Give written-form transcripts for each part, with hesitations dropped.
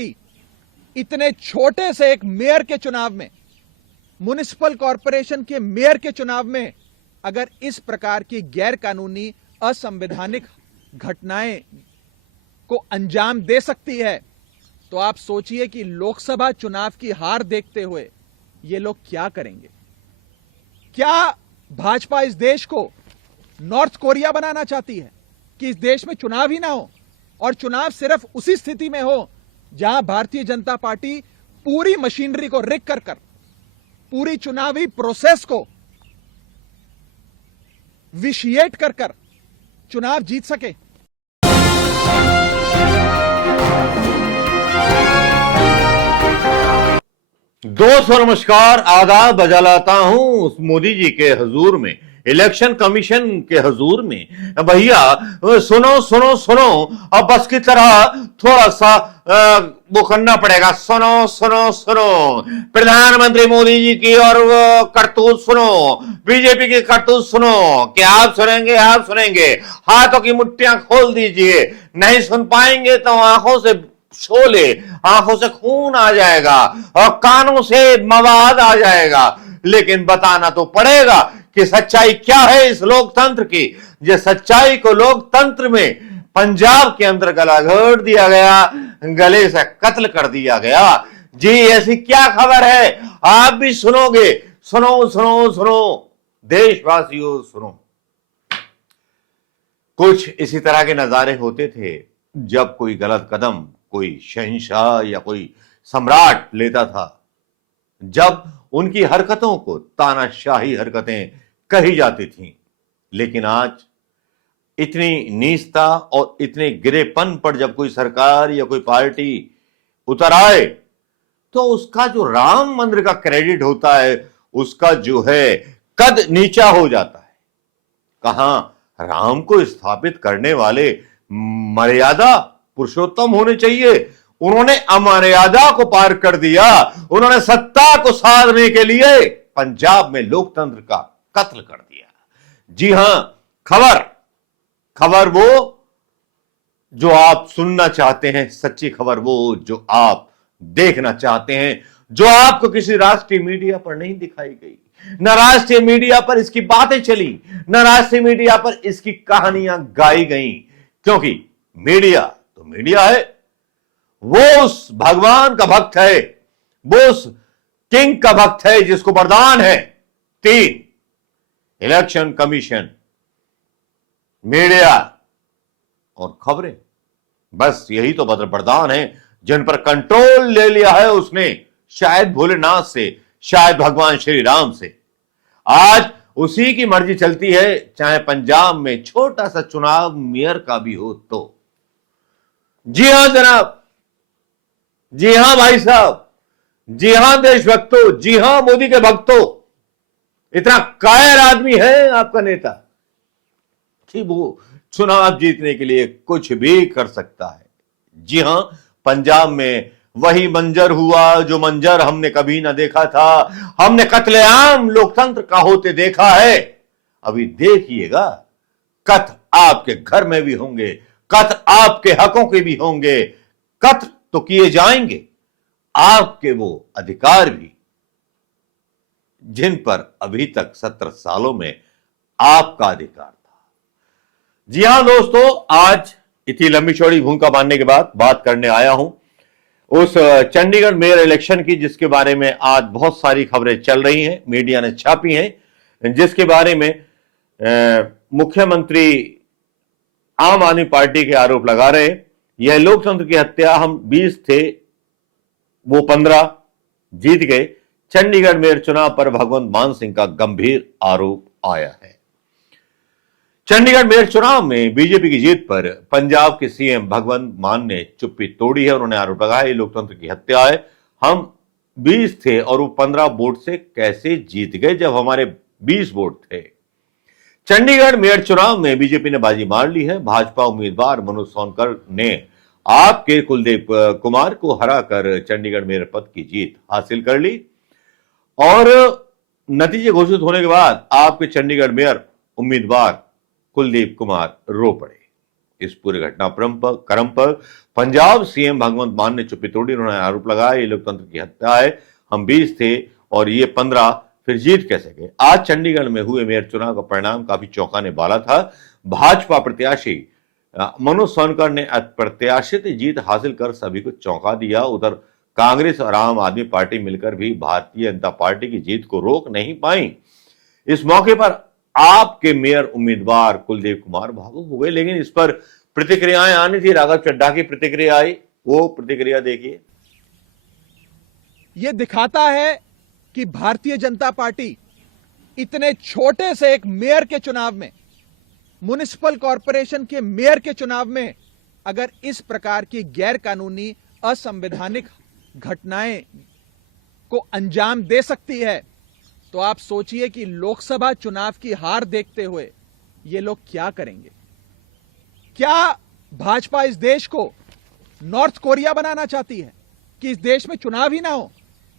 Party इतने छोटे से एक मेयर के चुनाव में, म्युनिसिपल कॉरपोरेशन के मेयर के चुनाव में अगर इस प्रकार की गैर कानूनी असंवैधानिक घटनाएं को अंजाम दे सकती है, तो आप सोचिए कि लोकसभा चुनाव की हार देखते हुए ये लोग क्या करेंगे। क्या भाजपा इस देश को नॉर्थ कोरिया बनाना चाहती है कि इस देश में चुनाव ही ना हो, और चुनाव सिर्फ उसी स्थिति में हो जहां भारतीय जनता पार्टी पूरी मशीनरी को रिग कर पूरी चुनावी प्रोसेस को विशिएट कर चुनाव जीत सके। दोस्तों नमस्कार, आदाब बजा लाता हूं उस मोदी जी के हुजूर में, इलेक्शन कमीशन के हुजूर में। भैया सुनो सुनो सुनो, अब बस की तरह थोड़ा सा वो करना पड़ेगा। सुनो सुनो सुनो, प्रधानमंत्री मोदी जी की और वो करतूत सुनो, बीजेपी की करतूत सुनो। क्या आप सुनेंगे? आप सुनेंगे, हाथों की मुट्ठियां खोल दीजिए। नहीं सुन पाएंगे तो आंखों से शोले, आंखों से खून आ जाएगा और कानों से मवाद आ जाएगा। लेकिन बताना तो पड़ेगा कि सच्चाई क्या है इस लोकतंत्र की। जिस सच्चाई को लोकतंत्र में पंजाब के अंदर गला घोट दिया गया, गले से कत्ल कर दिया गया। जी ऐसी क्या खबर है, आप भी सुनोगे। सुनो सुनो सुनो, देशवासियों सुनो। कुछ इसी तरह के नजारे होते थे जब कोई गलत कदम कोई शहंशाह या कोई सम्राट लेता था, जब उनकी हरकतों को तानाशाही हरकतें कही जाती थीं। लेकिन आज इतनी नीचता और इतने गिरेपन पर जब कोई सरकार या कोई पार्टी उतर आए, तो उसका जो राम मंदिर का क्रेडिट होता है, उसका जो है कद नीचा हो जाता है। कहां राम को स्थापित करने वाले मर्यादा पुरुषोत्तम होने चाहिए, उन्होंने अमर्यादा को पार कर दिया। उन्होंने सत्ता को साधने के लिए पंजाब में लोकतंत्र का कत्ल कर दिया। जी हां, खबर वो जो आप सुनना चाहते हैं, सच्ची खबर वो जो आप देखना चाहते हैं, जो आपको किसी राष्ट्रीय मीडिया पर नहीं दिखाई गई। न राष्ट्रीय मीडिया पर इसकी बातें चली, न राष्ट्रीय मीडिया पर इसकी कहानियां गाई गई। क्योंकि मीडिया तो मीडिया है, वो उस भगवान का भक्त है, वो उस किंग का भक्त है जिसको वरदान है 3, इलेक्शन कमीशन, मीडिया और खबरें। बस यही तो वरदान है जिन पर कंट्रोल ले लिया है उसने, शायद भोलेनाथ से, शायद भगवान श्री राम से। आज उसी की मर्जी चलती है, चाहे पंजाब में छोटा सा चुनाव मेयर का भी हो तो। जी हां जनाब, जी हां भाई साहब, जी हां देशभक्तों, जी हां मोदी के भक्तों। इतना कायर आदमी है आपका नेता कि वो चुनाव जीतने के लिए कुछ भी कर सकता है। जी हां, पंजाब में वही मंजर हुआ जो मंजर हमने कभी ना देखा था। हमने कत्लेआम लोकतंत्र का होते देखा है। अभी देखिएगा, कत्ल आपके घर में भी होंगे, कत्ल आपके हकों के भी होंगे, कत्ल तो किए जाएंगे आपके वो अधिकार भी जिन पर अभी तक 17 सालों में आपका अधिकार था। जी हां दोस्तों, आज इतनी लंबी चौड़ी भूमिका बांधने के बाद बात करने आया हूं उस चंडीगढ़ मेयर इलेक्शन की, जिसके बारे में आज बहुत सारी खबरें चल रही हैं, मीडिया ने छापी हैं, जिसके बारे में मुख्यमंत्री आम आदमी पार्टी के आरोप लगा रहे हैं। यह लोकतंत्र की हत्या, हम 20 थे वो 15 जीत गए। चंडीगढ़ मेयर चुनाव पर भगवंत मान सिंह का गंभीर आरोप आया है। चंडीगढ़ मेयर चुनाव में बीजेपी की जीत पर पंजाब के सीएम भगवंत मान ने चुप्पी तोड़ी है। उन्होंने आरोप लगाया ये लोकतंत्र की हत्या है। हम 20 थे और वो 15 वोट से कैसे जीत गए जब हमारे 20 वोट थे। चंडीगढ़ मेयर चुनाव में बीजेपी ने बाजी मार ली है। भाजपा उम्मीदवार मनोज सोनकर ने आपके कुलदीप कुमार को हराकर चंडीगढ़ मेयर पद की जीत हासिल कर ली और नतीजे घोषित होने के बाद आपके चंडीगढ़ मेयर उम्मीदवार कुलदीप कुमार रो पड़े। इस पूरे क्रम पर पंजाब सीएम भगवंत मान ने चुप्पी तोड़ी। उन्होंने आरोप लगाया ये लोकतंत्र की हत्या है, हम 20 थे और ये 15 फिर जीत कैसे गए। आज चंडीगढ़ में हुए मेयर चुनाव का परिणाम काफी चौंकाने वाला था। भाजपा प्रत्याशी मनोज सोनकर ने अप्रत्याशित जीत हासिल कर सभी को चौंका दिया। उधर कांग्रेस और आम आदमी पार्टी मिलकर भी भारतीय जनता पार्टी की जीत को रोक नहीं पाई। इस मौके पर आपके मेयर उम्मीदवार कुलदीप कुमार भावुक हो गए, लेकिन इस पर प्रतिक्रियाएं आनी थी। राघव चड्ढा की प्रतिक्रिया आई, वो प्रतिक्रिया देखिए। यह दिखाता है कि भारतीय जनता पार्टी इतने छोटे से एक मेयर के चुनाव में, म्युनिसिपल कॉरपोरेशन के मेयर के चुनाव में, अगर इस प्रकार की गैर कानूनी असंवैधानिक घटनाएं को अंजाम दे सकती है, तो आप सोचिए कि लोकसभा चुनाव की हार देखते हुए ये लोग क्या करेंगे। क्या भाजपा इस देश को नॉर्थ कोरिया बनाना चाहती है कि इस देश में चुनाव ही ना हो,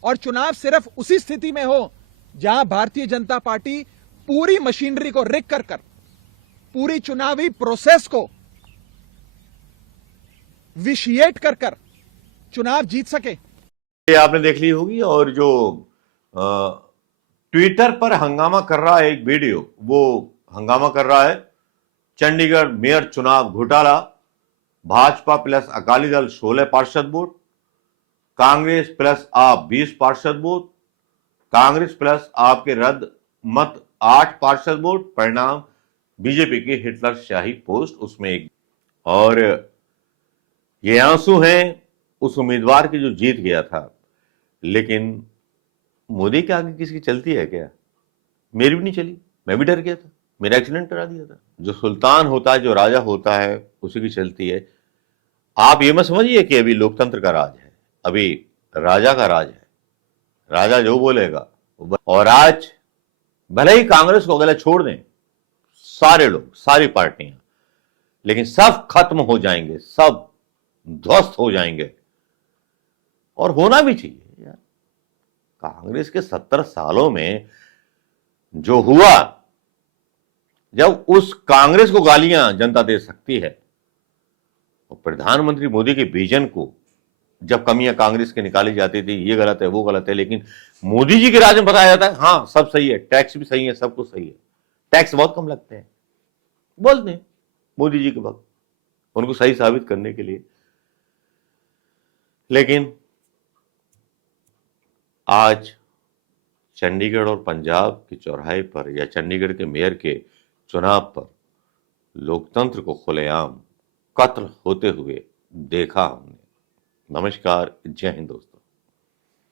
और चुनाव सिर्फ उसी स्थिति में हो जहां भारतीय जनता पार्टी पूरी मशीनरी को रिग कर पूरी चुनावी प्रोसेस को विशिएट कर चुनाव जीत सके। ये आपने देख ली होगी। और जो ट्विटर पर हंगामा कर रहा है एक वीडियो, वो हंगामा कर रहा है चंडीगढ़ मेयर चुनाव घोटाला, भाजपा प्लस अकाली दल 16 पार्षद वोट, कांग्रेस प्लस आप 20 पार्षद वोट, कांग्रेस प्लस आपके रद्द मत 8 पार्षद वोट। परिणाम बीजेपी की हिटलर शाही पोस्ट, उसमें एक। और ये आंसू हैं उस उम्मीदवार की जो जीत गया था। लेकिन मोदी के आगे किसी की चलती है क्या? मेरी भी नहीं चली, मैं भी डर गया था, मेरा एक्सीडेंट करा दिया था। जो सुल्तान होता है, जो राजा होता है, उसी की चलती है। आप ये मत समझिए कि अभी लोकतंत्र का राज है, अभी राजा का राज है। राजा जो बोलेगा। और आज भले ही कांग्रेस को अगले छोड़ दें सारे लोग, सारी पार्टियां, लेकिन सब खत्म हो जाएंगे, सब ध्वस्त हो जाएंगे। और होना भी चाहिए यार। कांग्रेस के 70 सालों में जो हुआ, जब उस कांग्रेस को गालियां जनता दे सकती है, और प्रधानमंत्री मोदी के विजन को जब कमियां कांग्रेस की निकाली जाती थी, ये गलत है वो गलत है, लेकिन मोदी जी के राज में बताया जाता है हाँ सब सही है, टैक्स भी सही है, सब कुछ सही है, टैक्स बहुत कम लगते हैं, बोलते हैं मोदी जी के वक्त उनको सही साबित करने के लिए। लेकिन आज चंडीगढ़ और पंजाब के चौराहे पर या चंडीगढ़ के मेयर के चुनाव पर लोकतंत्र को खुलेआम कत्ल होते हुए देखा हमने। नमस्कार, जय हिंद दोस्तों।